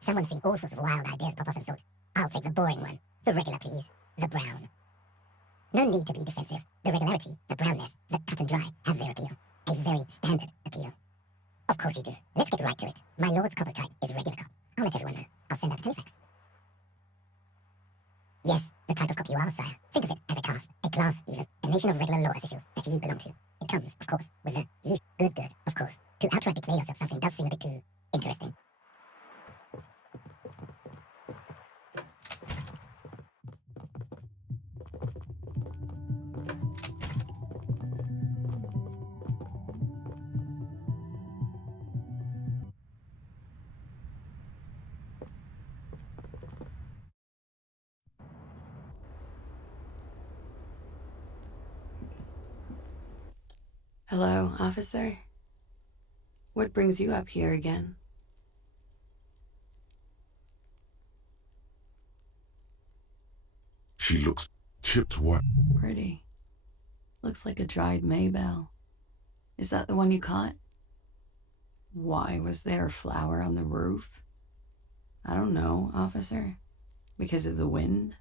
Someone's seen all sorts of wild ideas pop off and thought, I'll take the boring one. The regular, please. The brown. No need to be defensive. The regularity, the brownness, the cut and dry have their appeal. A very standard appeal. Of course you do. Let's get right to it. My lord's copper type is regular cop. I'll let everyone know. I'll send out the telefax. Yes, the type of cop you are, sire. Think of it as a caste, a class even, a nation of regular law officials that you belong to. It comes, of course, with the good, of course. To outright declare yourself something does seem a bit too interesting. Hello, officer. What brings you up here again? She looks chipped white. Pretty. Looks like a dried maybell. Is that the one you caught? Why was there a flower on the roof? I don't know, officer. Because of the wind?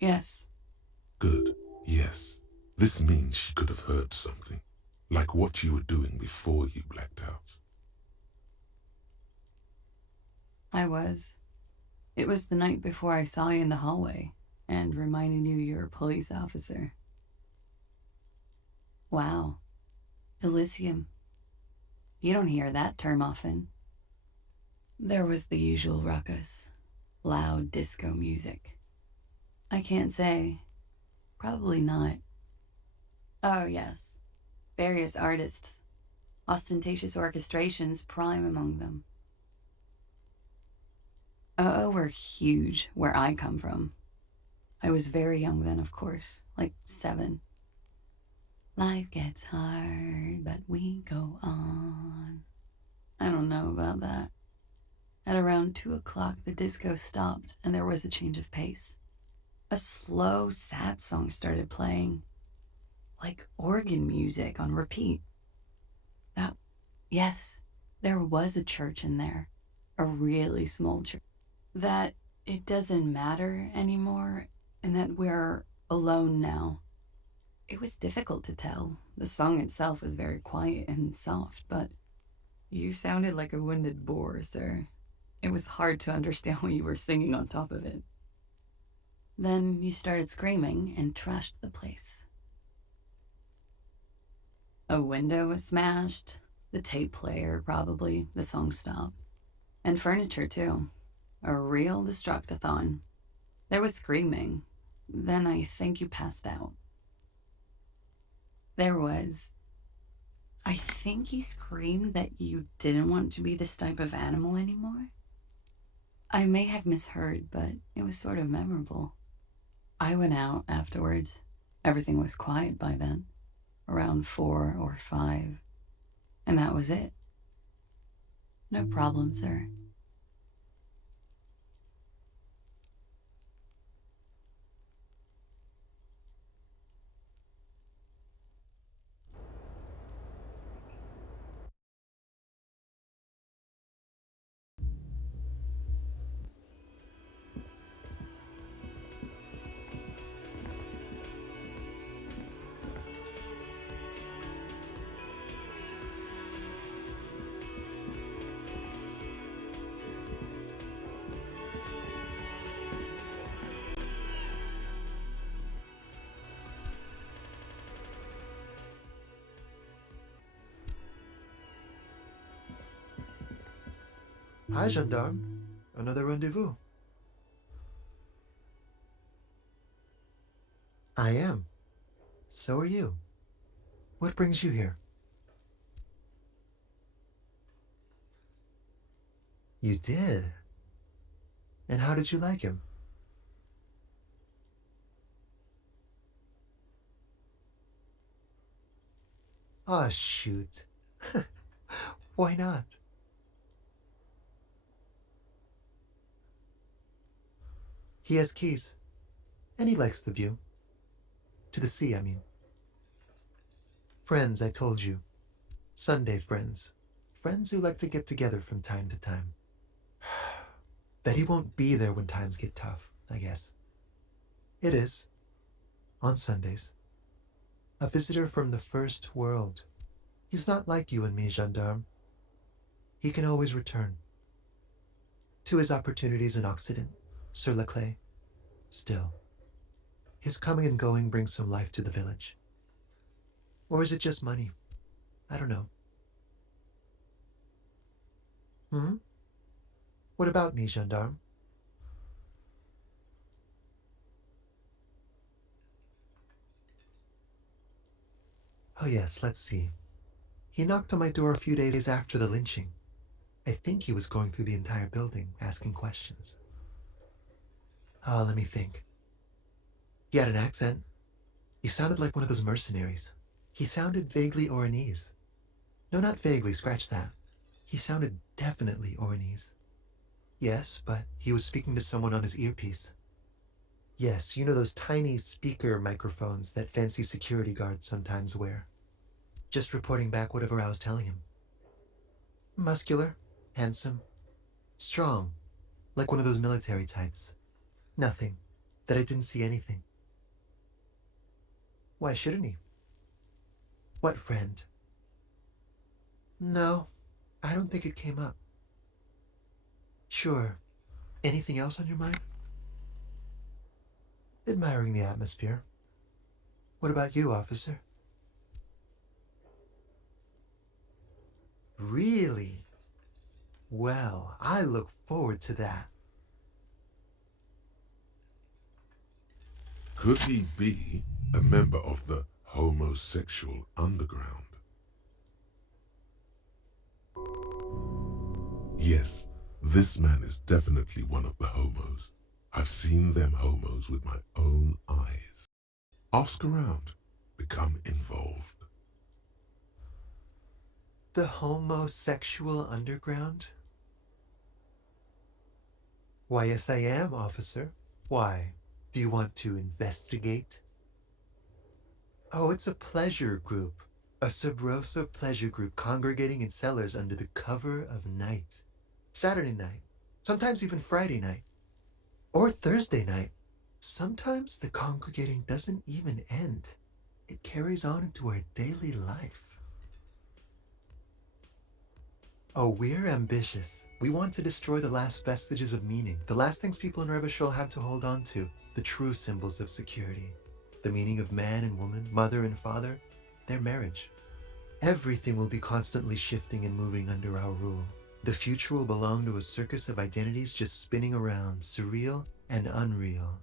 Yes. Good. Yes. This means she could have heard something. Like what you were doing before you blacked out. I was. It was the night before I saw you in the hallway and reminded you you're a police officer. Wow. Elysium. You don't hear that term often. There was the usual ruckus. Loud disco music. I can't say. Probably not. Oh, yes. Various artists. Ostentatious orchestrations prime among them. Oh, we're huge where I come from. I was very young then, of course, like 7. Life gets hard, but we go on. I don't know about that. At around 2 o'clock, the disco stopped and there was a change of pace. A slow, sad song started playing, like organ music on repeat. Yes, there was a church in there, a really small church. That it doesn't matter anymore and that we're alone now. It was difficult to tell. The song itself was very quiet and soft, but you sounded like a winded boar, sir. It was hard to understand what you were singing on top of it. Then you started screaming and trashed the place. A window was smashed, the tape player probably, the song stopped. And furniture too. A real destructathon. There was screaming. Then I think you passed out. There was. I think you screamed that you didn't want to be this type of animal anymore. I may have misheard, but it was sort of memorable. I went out afterwards. Everything was quiet by then, around 4 or 5. And that was it. No problem, sir. Hi, gendarme. Another rendezvous. I am. So are you. What brings you here? You did? And how did you like him? Ah, shoot. Why not? He has keys. And he likes the view. To the sea, I mean. Friends, I told you. Sunday friends. Friends who like to get together from time to time. That he won't be there when times get tough, I guess. It is. On Sundays. A visitor from the first world. He's not like you and me, gendarme. He can always return. To his opportunities in Occident, sur la clé. Still, his coming and going brings some life to the village. Or is it just money? I don't know. What about me, gendarme? Oh yes, let's see. He knocked on my door a few days after the lynching. I think he was going through the entire building, asking questions. Oh, let me think. He had an accent. He sounded like one of those mercenaries. He sounded vaguely Oranese. No, not vaguely, scratch that. He sounded definitely Oranese. Yes, but he was speaking to someone on his earpiece. Yes, you know those tiny speaker microphones that fancy security guards sometimes wear. Just reporting back whatever I was telling him. Muscular, handsome, strong, like one of those military types. Nothing. That I didn't see anything. Why shouldn't he? What friend? No, I don't think it came up. Sure. Anything else on your mind? Admiring the atmosphere. What about you, officer? Really? Well, I look forward to that. Could he be a member of the homosexual underground? Yes, this man is definitely one of the homos. I've seen them homos with my own eyes. Ask around. Become involved. The homosexual underground? Why, yes, I am, officer. Why? Do you want to investigate? Oh, it's a pleasure group. A Sub Rosa pleasure group congregating in cellars under the cover of night. Saturday night. Sometimes even Friday night. Or Thursday night. Sometimes the congregating doesn't even end. It carries on into our daily life. Oh, we're ambitious. We want to destroy the last vestiges of meaning, the last things people in Revachol have to hold on to, the true symbols of security, the meaning of man and woman, mother and father, their marriage. Everything will be constantly shifting and moving under our rule. The future will belong to a circus of identities just spinning around, surreal and unreal.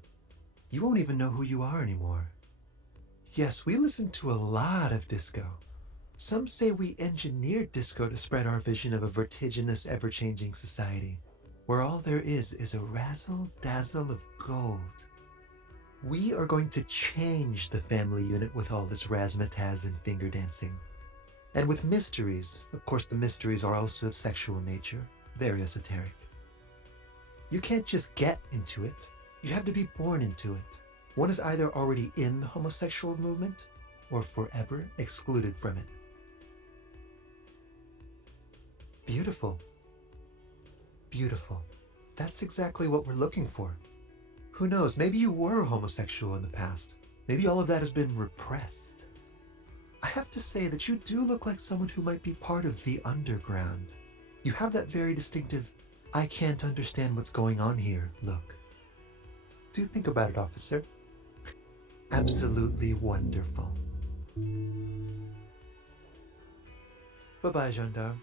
You won't even know who you are anymore. Yes, we listen to a lot of disco. Some say we engineered disco to spread our vision of a vertiginous, ever-changing society, where all there is a razzle-dazzle of gold. We are going to change the family unit with all this razzmatazz and finger dancing. And with mysteries, of course the mysteries are also of sexual nature, very esoteric. You can't just get into it, you have to be born into it. One is either already in the homosexual movement, or forever excluded from it. Beautiful. Beautiful. That's exactly what we're looking for. Who knows, maybe you were homosexual in the past. Maybe all of that has been repressed. I have to say that you do look like someone who might be part of the underground. You have that very distinctive, I can't understand what's going on here look. Do think about it, officer. Absolutely wonderful. Bye-bye, gendarme.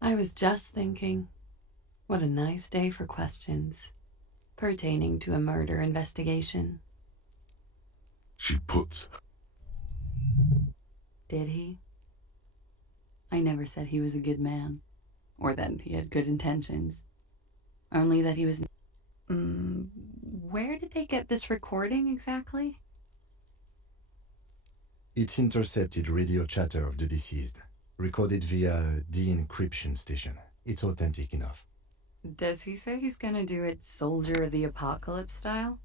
I was just thinking, What a nice day for questions pertaining to a murder investigation. She puts Did he? I never said he was a good man, or that he had good intentions. Only that he was... where did they get this recording exactly? It's intercepted radio chatter of the deceased, recorded via de-encryption station. It's authentic enough. Does he say he's gonna do it Soldier of the Apocalypse style?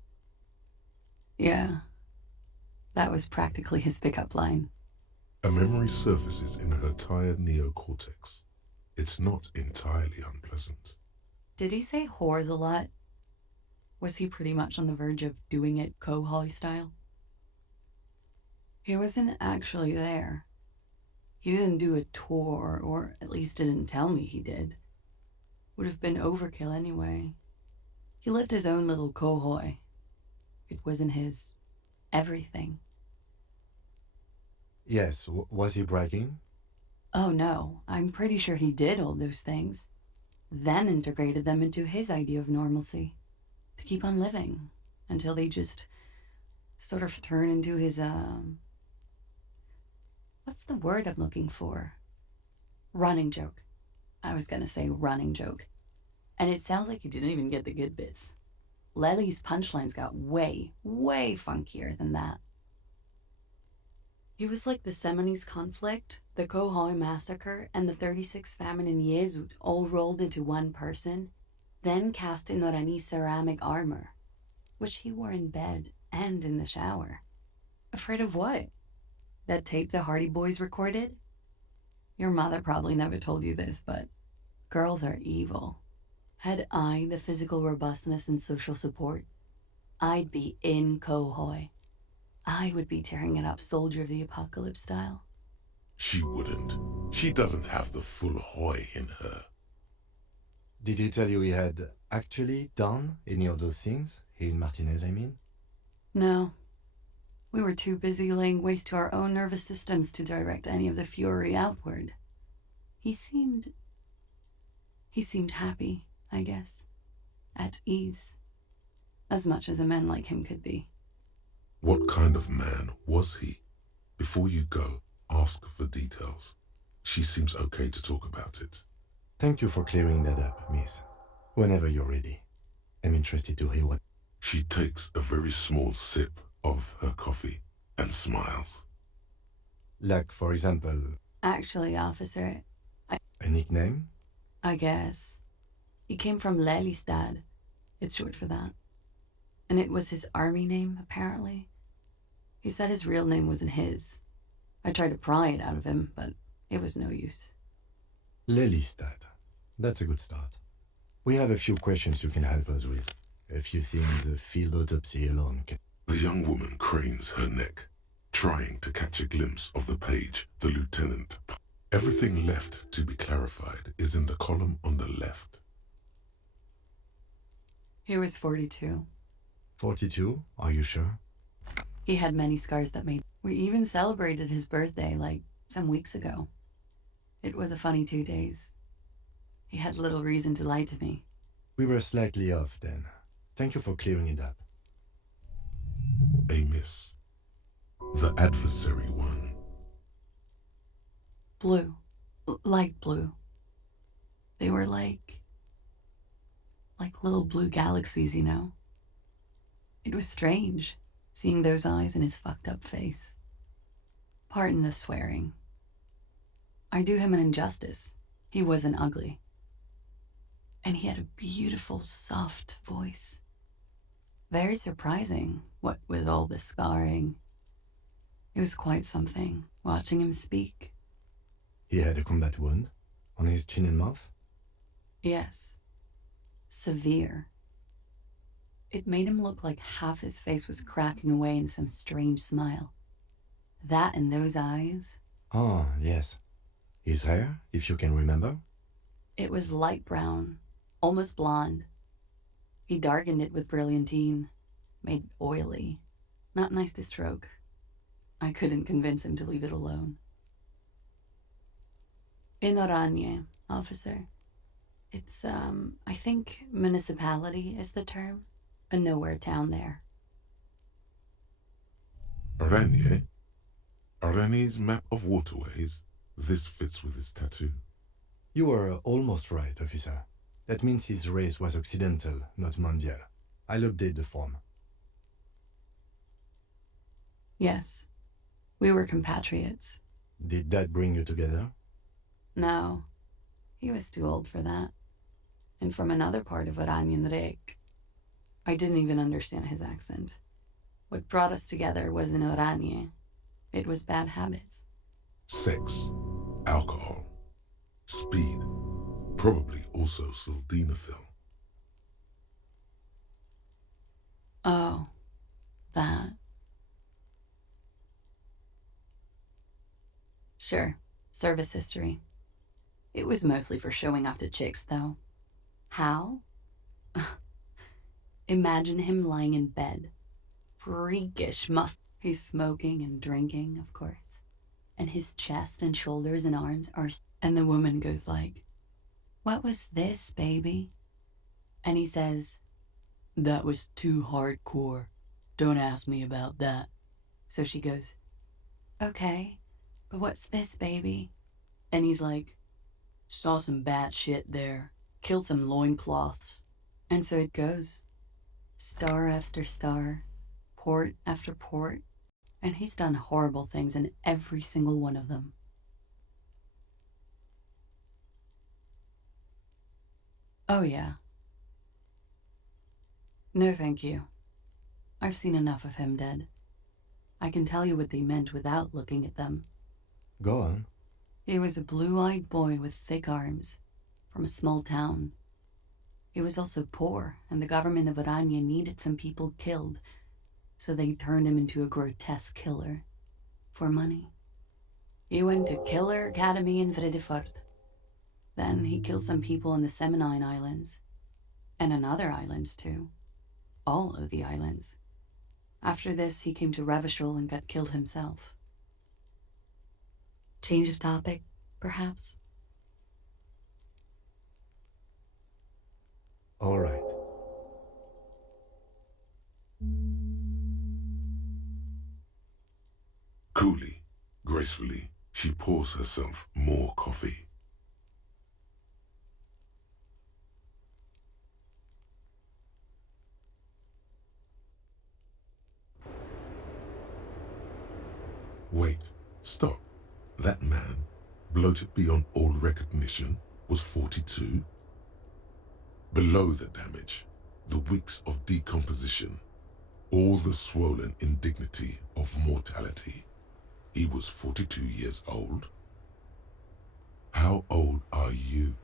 Yeah. That was practically his pickup line. a memory surfaces in her tired neocortex. It's not entirely unpleasant. Did he say whores a lot? Was he pretty much on the verge of doing it Kohoi style? He wasn't actually there. He didn't do a tour, or at least didn't tell me he did. Would have been overkill anyway. He lived his own little Kohoi. It wasn't his everything. Yes, was he bragging? Oh no, I'm pretty sure he did all those things, then integrated them into his idea of normalcy, to keep on living, until they just sort of turn into his, what's the word I'm looking for? Running joke. I was gonna say running joke. And it sounds like you didn't even get the good bits. Lely's punchlines got way, way funkier than that. He was like the Seminoles conflict, the Kohoi massacre, and the 36 famine in Yezut all rolled into one person, then cast in Orani ceramic armor, which he wore in bed and in the shower. Afraid of what? That tape the Hardy Boys recorded? Your mother probably never told you this, but girls are evil. Had I the physical robustness and social support, I'd be in Kohoi. I would be tearing it up Soldier of the Apocalypse style. She wouldn't. She doesn't have the full Hoi in her. Did he tell you he had actually done any of those things? He and Martinez, I mean? No. We were too busy laying waste to our own nervous systems to direct any of the fury outward. He seemed happy, I guess. At ease. As much as a man like him could be. What kind of man was he? Before you go, ask for details. She seems okay to talk about it. Thank you for clearing that up, miss. Whenever you're ready. I'm interested to hear what... She takes a very small sip of her coffee and smiles. Like, for example, Actually, officer, a nickname? I guess. He came from Lelystad. It's short for that. And it was his army name, apparently. He said his real name wasn't his. I tried to pry it out of him, but it was no use. Lelystad. That's a good start. We have a few questions you can help us with. A few things the field autopsy alone can... The young woman cranes her neck, trying to catch a glimpse of the page the lieutenant... Everything left to be clarified is in the column on the left. He was 42. 42? Are you sure? He had many scars that made... We even celebrated his birthday, like, some weeks ago. It was a funny 2 days. He had little reason to lie to me. We were slightly off then. Thank you for clearing it up. A miss. The adversary one. Blue. Light blue. They were like little blue galaxies, you know? It was strange, seeing those eyes in his fucked up face. Pardon the swearing. I do him an injustice. He wasn't ugly. And he had a beautiful, soft voice. Very surprising, what with all the scarring. It was quite something, watching him speak. He had a combat wound on his chin and mouth? Yes. Severe. It made him look like half his face was cracking away in some strange smile. That and those eyes. Ah, yes. His hair, if you can remember? It was light brown, almost blonde. He darkened it with brilliantine, made oily. Not nice to stroke. I couldn't convince him to leave it alone. In Oranje, officer. It's, I think municipality is the term. A nowhere town there. Oranje? Oranje's map of waterways? This fits with his tattoo. You were almost right, officer. That means his race was Occidental, not Mondial. I'll update the form. Yes. We were compatriots. Did that bring you together? No. He was too old for that. And from another part of Oranjenrijk. I didn't even understand his accent. What brought us together wasn't Oranje. It was bad habits. Sex, alcohol, speed, probably also sildenafil. Oh, that. Sure, service history. It was mostly for showing off to chicks, though. How? Imagine him lying in bed. Freakish must. He's smoking and drinking, of course. And his chest and shoulders and arms are. And the woman goes like, "What was this, baby?" And he says, "That was too hardcore. Don't ask me about that." So she goes, "Okay, but what's this, baby?" And he's like, "Saw some bat shit there. Killed some loincloths." And so it goes. Star after star, port after port, and he's done horrible things in every single one of them. Oh, yeah. No, thank you. I've seen enough of him dead. I can tell you what they meant without looking at them. Go on. He was a blue-eyed boy with thick arms, from a small town. He was also poor, and the government of Oranje needed some people killed, so they turned him into a grotesque killer. For money. He went to Killer Academy in Vredefort. Then he killed some people in the Semenine Islands. And on other islands, too. All of the islands. After this, he came to Revachol and got killed himself. Change of topic, perhaps? All right. Coolly, gracefully, she pours herself more coffee. Wait, stop. That man, bloated beyond all recognition, was 42? Below the damage, the weeks of decomposition, all the swollen indignity of mortality. He was 42 years old? How old are you?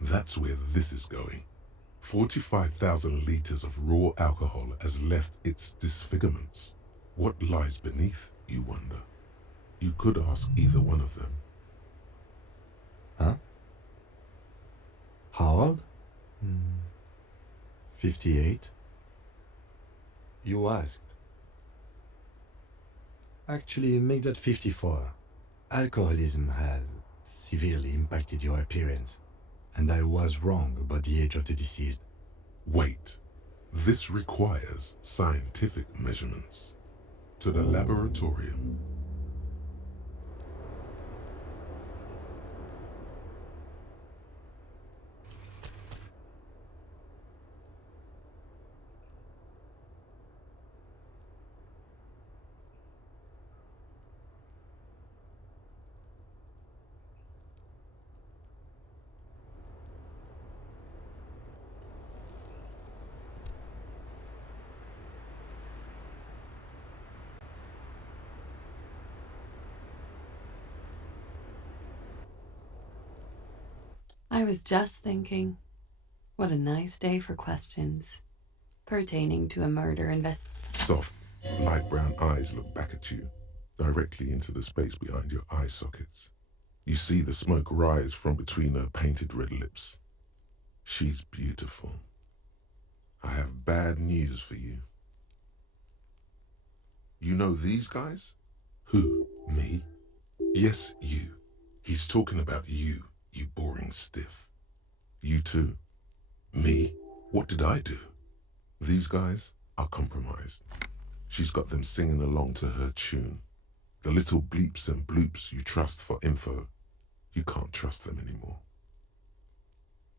That's where this is going. 45,000 liters of raw alcohol has left its disfigurements. What lies beneath, you wonder? You could ask either one of them. Huh? How old? 58. You asked. Actually, make that 54. Alcoholism has severely impacted your appearance, and I was wrong about the age of the deceased. Wait. This requires scientific measurements. To the laboratorium. I was just thinking, what a nice day for questions pertaining to a murder Soft, light brown eyes look back at you, directly into the space behind your eye sockets. You see the smoke rise from between her painted red lips. She's beautiful. I have bad news for you. You know these guys? Who? Me? Yes, you. He's talking about you, you boring stiff. You too. Me? What did I do? These guys are compromised. She's got them singing along to her tune. The little bleeps and bloops you trust for info, you can't trust them anymore.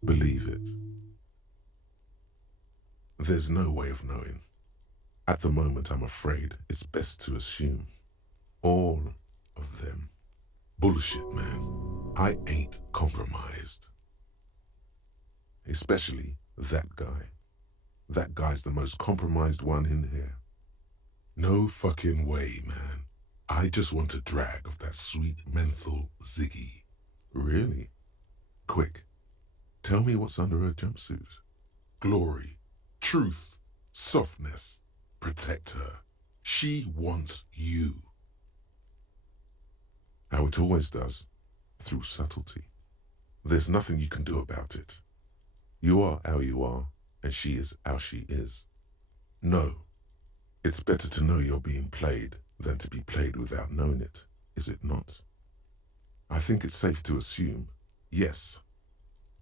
Believe it. There's no way of knowing. At the moment, I'm afraid it's best to assume. All of them. Bullshit, man. I ain't compromised. Especially that guy. That guy's the most compromised one in here. No fucking way, man. I just want a drag of that sweet menthol Ziggy. Really? Quick. Tell me what's under her jumpsuit. Glory, truth, softness. Protect her. She wants you. How it always does, through subtlety. There's nothing you can do about it. You are how you are, and she is how she is. No, it's better to know you're being played than to be played without knowing it, is it not? I think it's safe to assume, yes,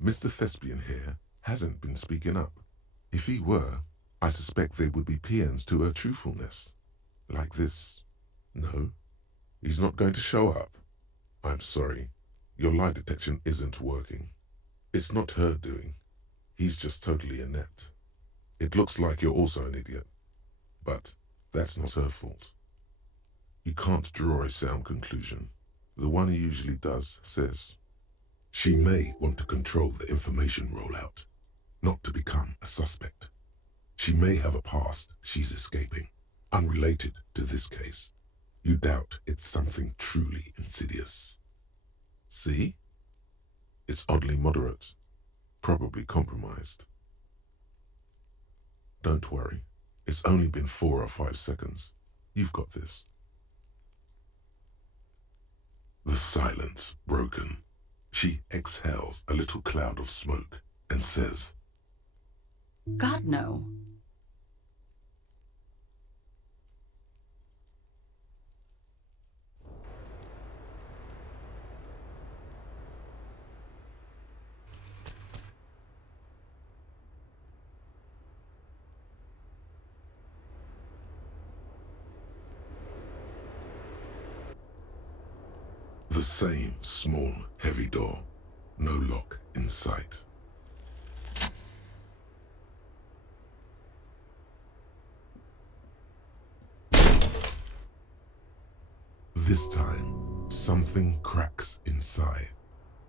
Mr. Thespian here hasn't been speaking up. If he were, I suspect there would be paeans to her truthfulness. Like this. No, he's not going to show up. I'm sorry, your lie detection isn't working. It's not her doing. He's just totally inept. It looks like you're also an idiot, but that's not her fault. You can't draw a sound conclusion. The one he usually does says, she may want to control the information rollout, not to become a suspect. She may have a past she's escaping, unrelated to this case. You doubt it's something truly insidious. See? It's oddly moderate, probably compromised. Don't worry, it's only been 4 or 5 seconds. You've got this. The silence broken. She exhales a little cloud of smoke and says, God, no. the same small, heavy door. No lock in sight. This time, something cracks inside.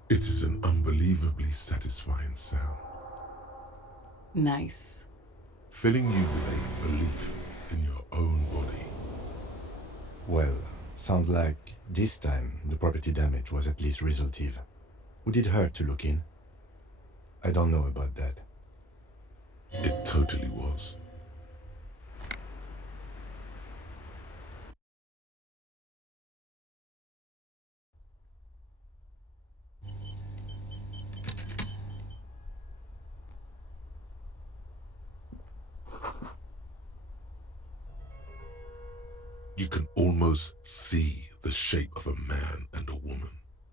It is an unbelievably satisfying sound, Nice. filling you with a belief in your own body. Well, sounds like this time the property damage was at least resolutive. Would it hurt to look in? I don't know about that. It totally was. You can almost see the shape of a man and a woman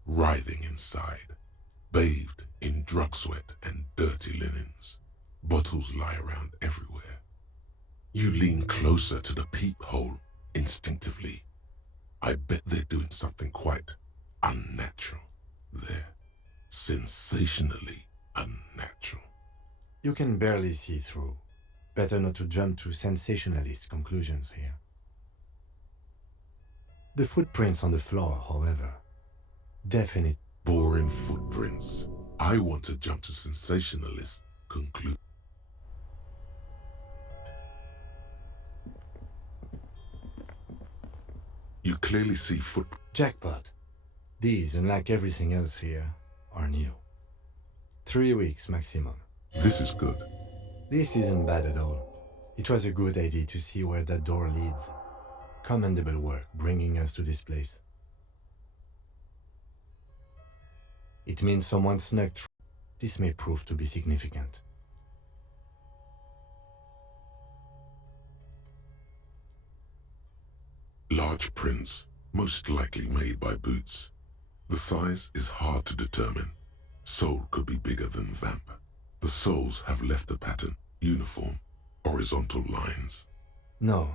writhing inside, bathed in drug sweat and dirty linens. Bottles lie around everywhere. You lean closer to the peephole instinctively. I bet they're doing something quite unnatural there. Sensationally unnatural. You can barely see through. Better not to jump to sensationalist conclusions here. The footprints on the floor, however, definite. Boring footprints. I want to jump to sensationalist conclusion. You clearly see Jackpot. These, unlike everything else here, are new. 3 weeks maximum. This is good. This isn't bad at all. It was a good idea to see where that door leads. Commendable work bringing us to this place. It means someone snuck through. This may prove to be significant. Large prints, most likely made by Boots. The size is hard to determine. Soul could be bigger than vamp. The souls have left the pattern, uniform, horizontal lines. No,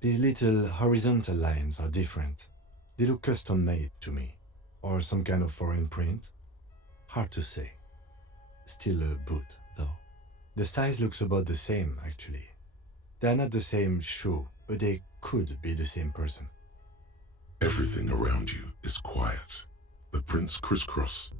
these little horizontal lines are different. They look custom-made to me. Or some kind of foreign print. Hard to say. Still a boot, though. The size looks about the same, actually. They're not the same shoe, but they could be the same person. Everything around you is quiet. The prints crisscross.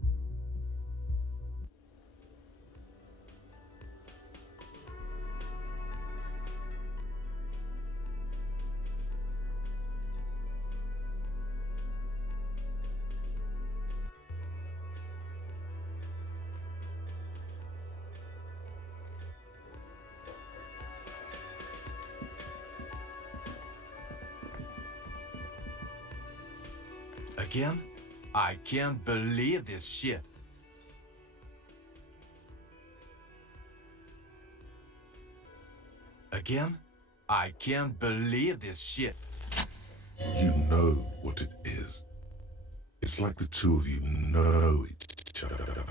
Again? I can't believe this shit. Again? I can't believe this shit. You know what it is. It's like the two of you know each other.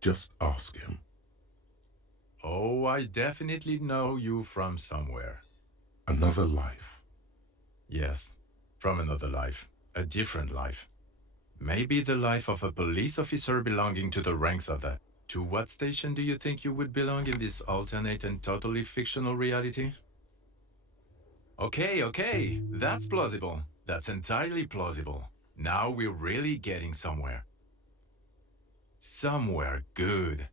Just ask him. Oh, I definitely know you from somewhere. Another life. Yes, from another life. A different life. Maybe the life of a police officer belonging to the ranks of that. To what station do you think you would belong in this alternate and totally fictional reality? Okay, that's plausible. That's entirely plausible. Now we're really getting somewhere. Somewhere good.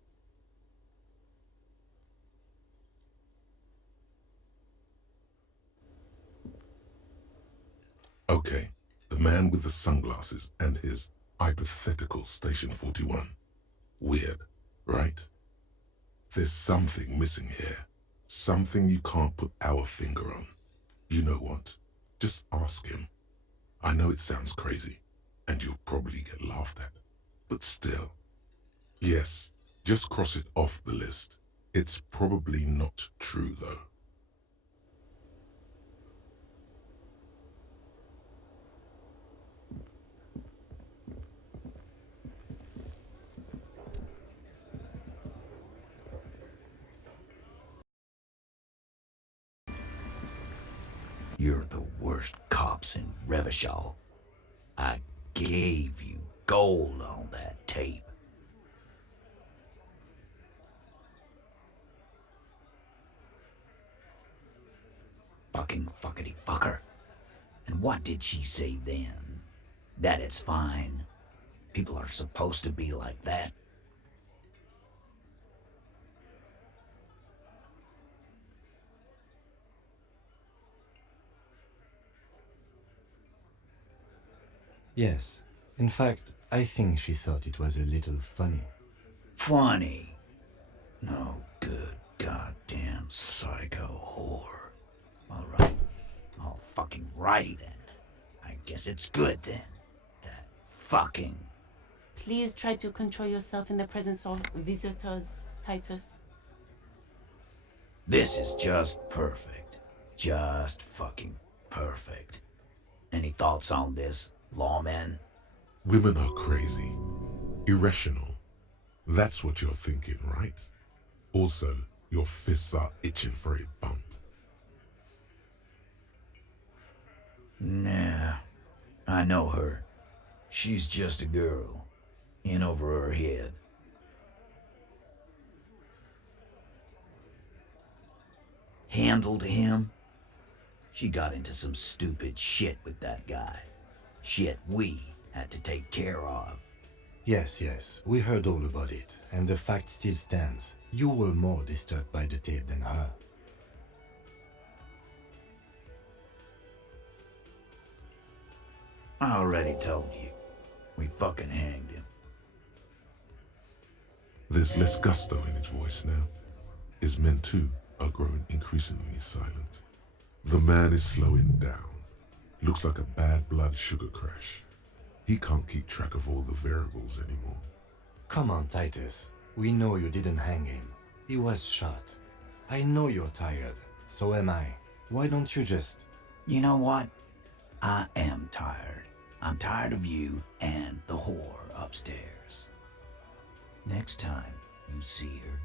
Okay, the man with the sunglasses and his hypothetical Station 41. Weird, right? There's something missing here. Something you can't put our finger on. You know what? Just ask him. I know it sounds crazy, and you'll probably get laughed at. But still. Yes, just cross it off the list. It's probably not true, though. You're the worst cops in Revachol. I gave you gold on that tape. Fucking fuckity fucker. And what did she say then? That it's fine. People are supposed to be like that. Yes. In fact, I think she thought it was a little funny. Funny. No good goddamn psycho whore. Alright. All fucking righty then. I guess it's good then. That fucking... Please try to control yourself in the presence of visitors, Titus. This is just perfect. Just fucking perfect. Any thoughts on this, lawman? Women are crazy. Irrational. That's what you're thinking, right? Also, your fists are itching for a bump. Nah. I know her. She's just a girl. In over her head. Handled him? She got into some stupid shit with that guy. Shit we had to take care of. Yes, we heard all about it, and the fact still stands. You were more disturbed by the tape than her. I already told you. We fucking hanged him. There's less gusto in his voice now. His men too are growing increasingly silent. The man is slowing down. Looks like a bad blood sugar crash. He can't keep track of all the variables anymore. Come on, Titus. We know you didn't hang him. He was shot. I know you're tired. So am I. Why don't you just... You know what? I am tired. I'm tired of you and the whore upstairs. Next time you see her,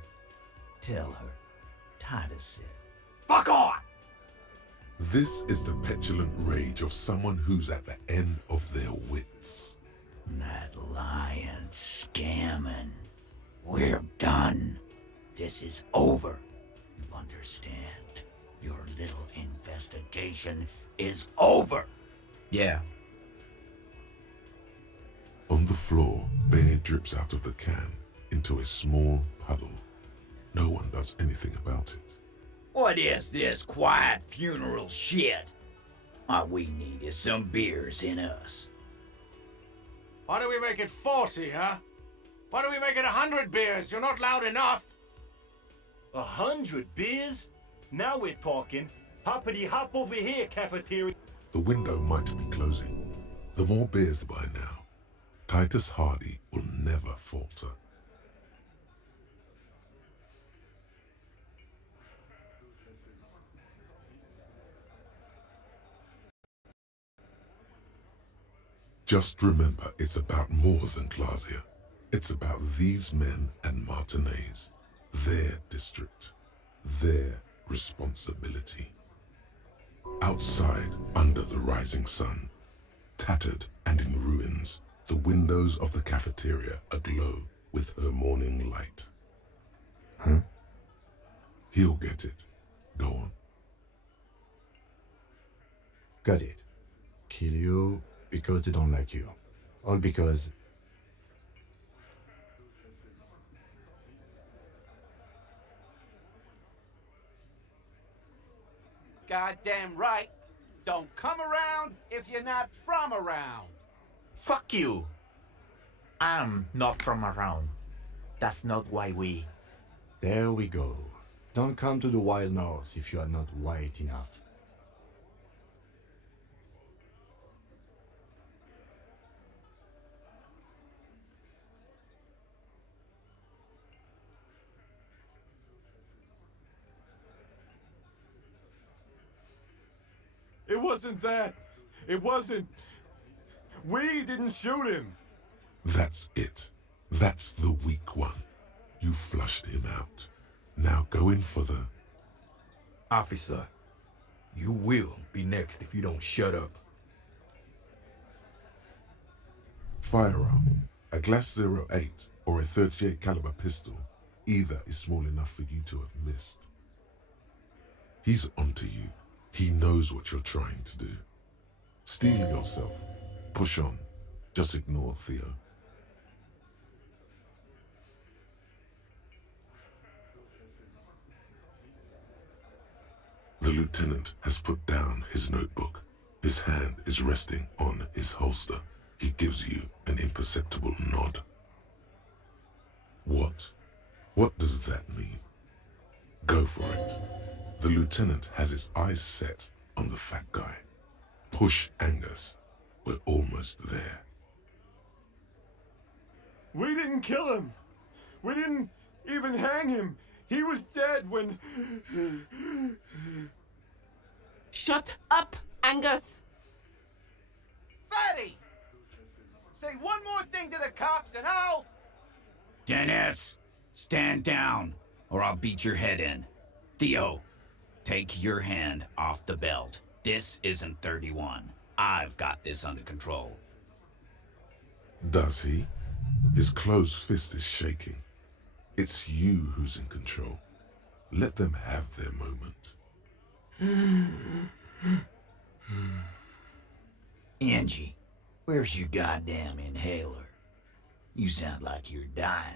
tell her Titus said, Fuck off! This is the petulant rage of someone who's at the end of their wits. that lying, scamming. We're done. This is over. You understand? Your little investigation is over. Yeah. On the floor, beer drips out of the can into a small puddle. No one does anything about it. What is this quiet funeral shit? All we need is some beers in us. Why do we make it 40, huh? Why do we make it 100 beers? You're not loud enough. 100 beers? Now we're talking. Hoppity hop over here, cafeteria. The window might be closing. The more beers by now, Titus Hardy will never falter. Just remember, it's about more than Glasia. It's about these men and Martinez, their district, their responsibility. Outside, under the rising sun, tattered and in ruins, the windows of the cafeteria aglow with her morning light. Huh? He'll get it. Go on. Got it. Kill you because they don't like you. All because... Goddamn right. Don't come around if you're not from around. Fuck you. I'm not from around. That's not why we... There we go. Don't come to the wild north if you are not white enough. It wasn't that. It wasn't. We didn't shoot him. That's it. That's the weak one. You flushed him out. Now go in for the... Officer, you will be next if you don't shut up. Firearm. A Glass 08 or a 38 caliber pistol. Either is small enough for you to have missed. He's onto you. He knows what you're trying to do. Steel yourself. Push on. Just ignore Theo. The lieutenant has put down his notebook. His hand is resting on his holster. He gives you an imperceptible nod. What? What does that mean? Go for it. The lieutenant has his eyes set on the fat guy. Push Angus. We're almost there. We didn't kill him. We didn't even hang him. He was dead when... Shut up, Angus! Fatty! Say one more thing to the cops and I'll... Dennis, stand down, or I'll beat your head in. Theo, take your hand off the belt. This isn't 31. I've got this under control. Does he? His closed fist is shaking. It's you who's in control. Let them have their moment. Angie, where's your goddamn inhaler? You sound like you're dying.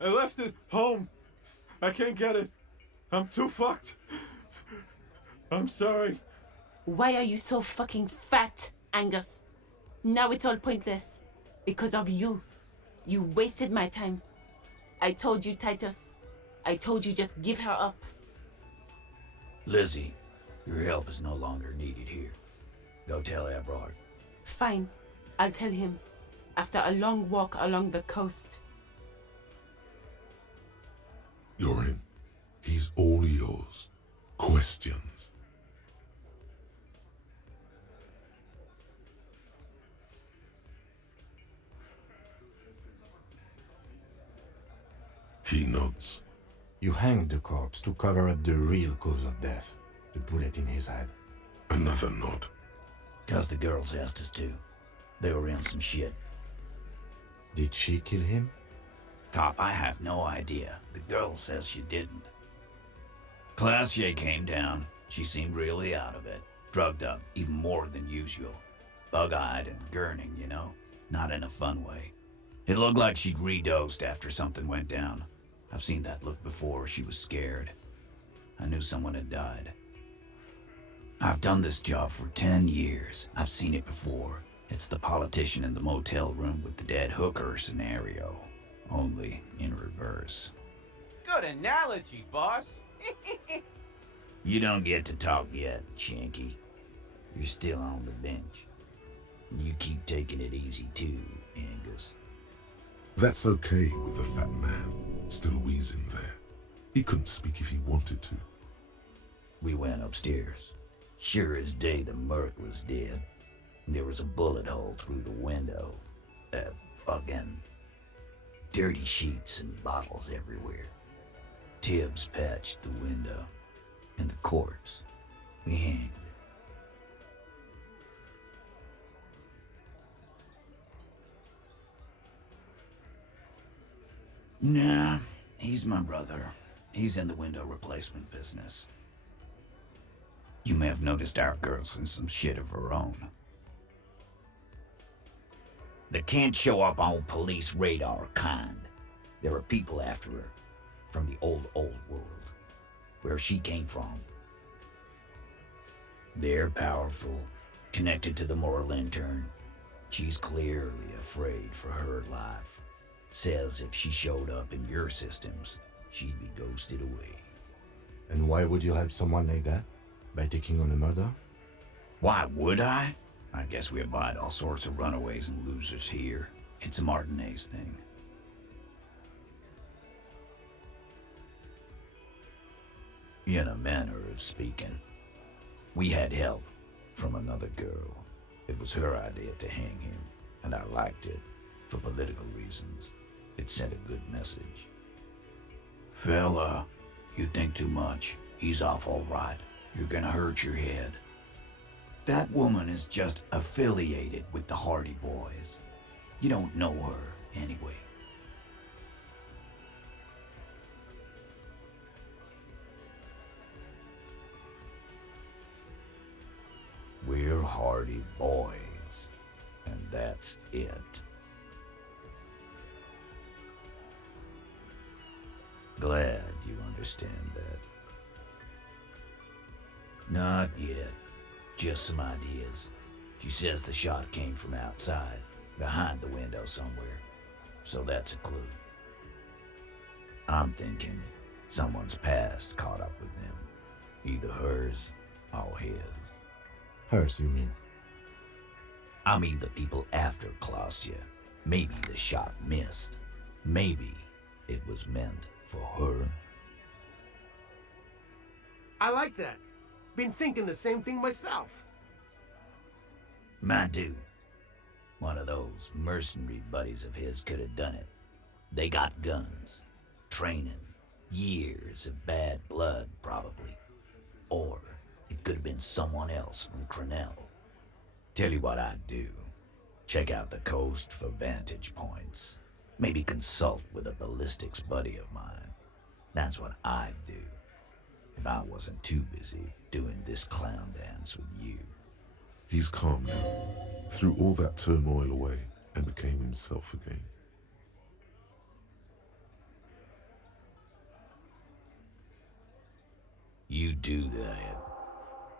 I left it home. I can't get it. I'm too fucked. I'm sorry. Why are you so fucking fat, Angus? Now it's all pointless. Because of you. You wasted my time. I told you, Titus. I told you just give her up. Lizzie, your help is no longer needed here. Go tell Everard. Fine. I'll tell him. After a long walk along the coast. You're in. He's all yours. Questions? He nods. You hanged the corpse to cover up the real cause of death, the bullet in his head. Another nod. 'Cause the girls asked us to. They were in some shit. Did she kill him? Cop, I have no idea. The girl says she didn't. Classier came down. She seemed really out of it. Drugged up, even more than usual. Bug-eyed and gurning, you know? Not in a fun way. It looked like she'd redosed after something went down. I've seen that look before. She was scared. I knew someone had died. I've done this job for 10 years. I've seen it before. It's the politician in the motel room with the dead hooker scenario. Only in reverse. Good analogy, boss. You don't get to talk yet, Shanky. You're still on the bench. You keep taking it easy too, Angus. That's okay with the fat man, still wheezing there. He couldn't speak if he wanted to. We went upstairs. Sure as day the Merc was dead. There was a bullet hole through the window. Fucking dirty sheets and bottles everywhere. Tibbs patched the window. And the corpse. We hanged. Nah, he's my brother. He's in the window replacement business. You may have noticed our girl's in some shit of her own. They can't show up on police radar kind. There are people after her from the old world, where she came from. They're powerful, connected to the Moral Intern. She's clearly afraid for her life. Says if she showed up in your systems, she'd be ghosted away. And why would you help someone like that? By taking on a murder? Why would I? I guess we abide all sorts of runaways and losers here. It's a Martinez thing. In a manner of speaking. We had help from another girl. It was her idea to hang him, and I liked it for political reasons. It sent a good message. Fella, you think too much. He's off all right. You're gonna hurt your head. That woman is just affiliated with the Hardy Boys. You don't know her anyway. We're Hardy Boys, and that's it. Glad you understand that. Not yet. Just some ideas. She says the shot came from outside, behind the window somewhere. So that's a clue. I'm thinking someone's past caught up with them. Either hers or his. Hers, you mean? I mean the people after Klausya. Maybe the shot missed. Maybe it was meant for her. I like that. Been thinking the same thing myself. Mine too. One of those mercenary buddies of his could have done it. They got guns, training, years of bad blood probably. Or it could have been someone else from Crenell. Tell you what I'd do. Check out the coast for vantage points. Maybe consult with a ballistics buddy of mine. That's what I'd do. If I wasn't too busy doing this clown dance with you. He's calm now, threw all that turmoil away, and became himself again. You do that.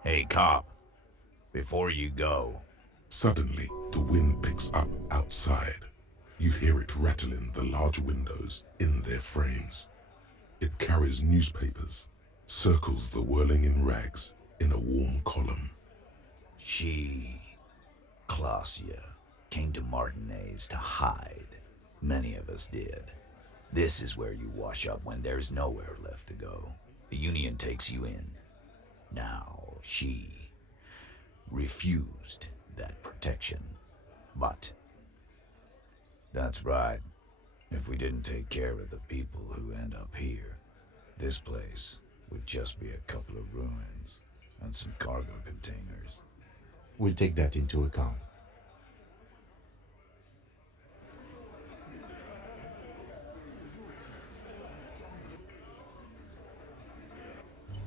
Hey, cop, before you go. Suddenly, the wind picks up outside. You hear it rattling the large windows in their frames. It carries newspapers, circles the whirling in rags in a warm column. She, Klausya, came to Martinez to hide. Many of us did. This is where you wash up when there's nowhere left to go. The Union takes you in. Now, she refused that protection. But, that's right, If we didn't take care of the people who end up here, this place would just be a couple of ruins and some cargo containers. We'll take that into account.